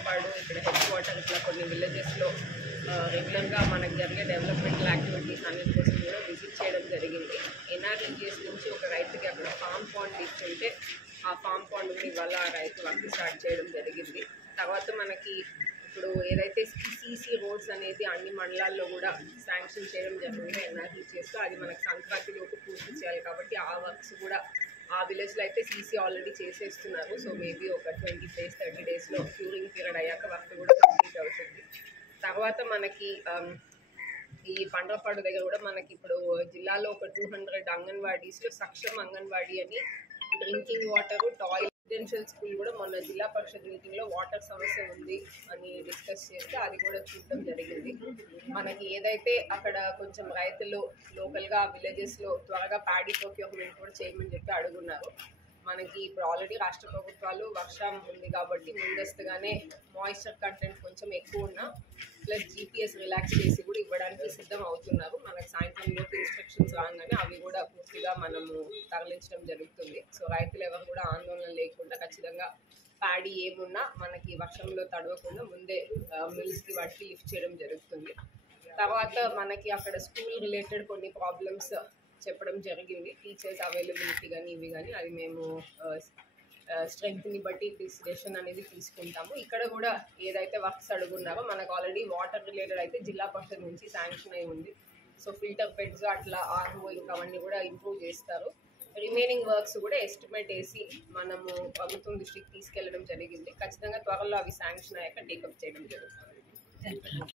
పండ్రపాడు ఇక్కడ head quarter ఇట్లా కొన్ని విలేజెస్లో రెగ్యులర్గా మనకు జరిగే డెవలప్మెంటల్ యాక్టివిటీస్ అన్నిటి కోసం కూడా విజిట్ చేయడం జరిగింది. ఎన్ఆర్ఈజిఎస్ నుంచి ఒక రైతుకి అక్కడ ఫామ్ పాండ్ ఇచ్చుంటే ఆ ఫామ్ పాండ్ కూడా ఇవాళ ఆ రైతు వర్క్ స్టార్ట్ చేయడం జరిగింది. తర్వాత మనకి ఇప్పుడు ఏదైతే సీసీ రోడ్స్ అనేది అన్ని మండలాల్లో కూడా శాంక్షన్ చేయడం జరిగింది ఎన్ఆర్ఈజిఎస్లో, అది మనకు సంక్రాంతిలోపు పూర్తి చేయాలి కాబట్టి ఆ వర్క్స్ కూడా ఆ విలేజ్లో అయితే సీసీ ఆల్రెడీ చేసేస్తున్నారు. సో మేబీ ఒక 20 days 30 daysలో క్యూరింగ్ పీరియడ్ అయ్యాక వర్క్ కూడా కంప్లీట్ అవుతుంది. తర్వాత మనకి ఈ పండ్రపాడు దగ్గర కూడా మనకి ఇప్పుడు జిల్లాలో ఒక 200 అంగన్వాడీస్లో సక్షం అంగన్వాడీ అని డ్రింకింగ్ వాటర్ రెసిడెన్షియల్ స్కూల్ కూడా మొన్న జిల్లా పరిషత్ మీటింగ్లో వాటర్ సమస్య ఉంది అని డిస్కస్ చేస్తే అది కూడా చూడడం జరిగింది. మనకి ఏదైతే అక్కడ కొంచెం రైతులు లోకల్గా విలేజెస్లో త్వరగా ప్యాడీ ప్రొక్యూర్మెంట్ కూడా చేయమని చెప్పి అడుగున్నారు. మనకి ఇప్పుడు ఆల్రెడీ రాష్ట్ర ప్రభుత్వాలు వర్షం ఉంది కాబట్టి ముందస్తుగానే మాయిశ్చర్ కంటెంట్ కొంచెం ఎక్కువ ఉన్నా ప్లస్ జీపీఎస్ రిలాక్స్ చేసి కూడా ఇవ్వడానికి సిద్ధం అవుతున్నారు. మనకి సాయంత్రంలోకి ఇన్స్ట్రక్షన్స్ రాగానే అవి కూడా పూర్తిగా మనము తరలించడం జరుగుతుంది. సో రైతులు ఎవరు కూడా ఆందోళన లేకుండా ఖచ్చితంగా ప్యాడీ ఏమున్నా మనకి వర్షంలో తడవకుండా ముందే మిల్స్కి వాటికి లిఫ్ట్ చేయడం జరుగుతుంది. తర్వాత మనకి అక్కడ స్కూల్ రిలేటెడ్ కొన్ని ప్రాబ్లమ్స్ చెప్పడం జరిగింది. టీచర్స్ అవైలబిలిటీ కానీ ఇవి కానీ అది మేము స్ట్రెంగ్త్ని బట్టి డిసిషన్ అనేది తీసుకుంటాము. ఇక్కడ కూడా ఏదైతే వర్క్స్ అడుగున్నారో మనకు ఆల్రెడీ వాటర్ రిలేటెడ్ అయితే జిల్లా పరిషత్ నుంచి శాంక్షన్ అయి ఉంది. సో ఫిల్టర్ బెడ్స్ అట్లా ఆర్ఓ ఇంకా అవన్నీ కూడా ఇంప్రూవ్ చేస్తారు. రిమైనింగ్ వర్క్స్ కూడా ఎస్టిమేట్ వేసి మనము ప్రభుత్వం దృష్టికి తీసుకెళ్లడం జరిగింది. ఖచ్చితంగా త్వరలో అవి శాంక్షన్ అయ్యాక టేకప్ చేయడం జరుగుతుంది.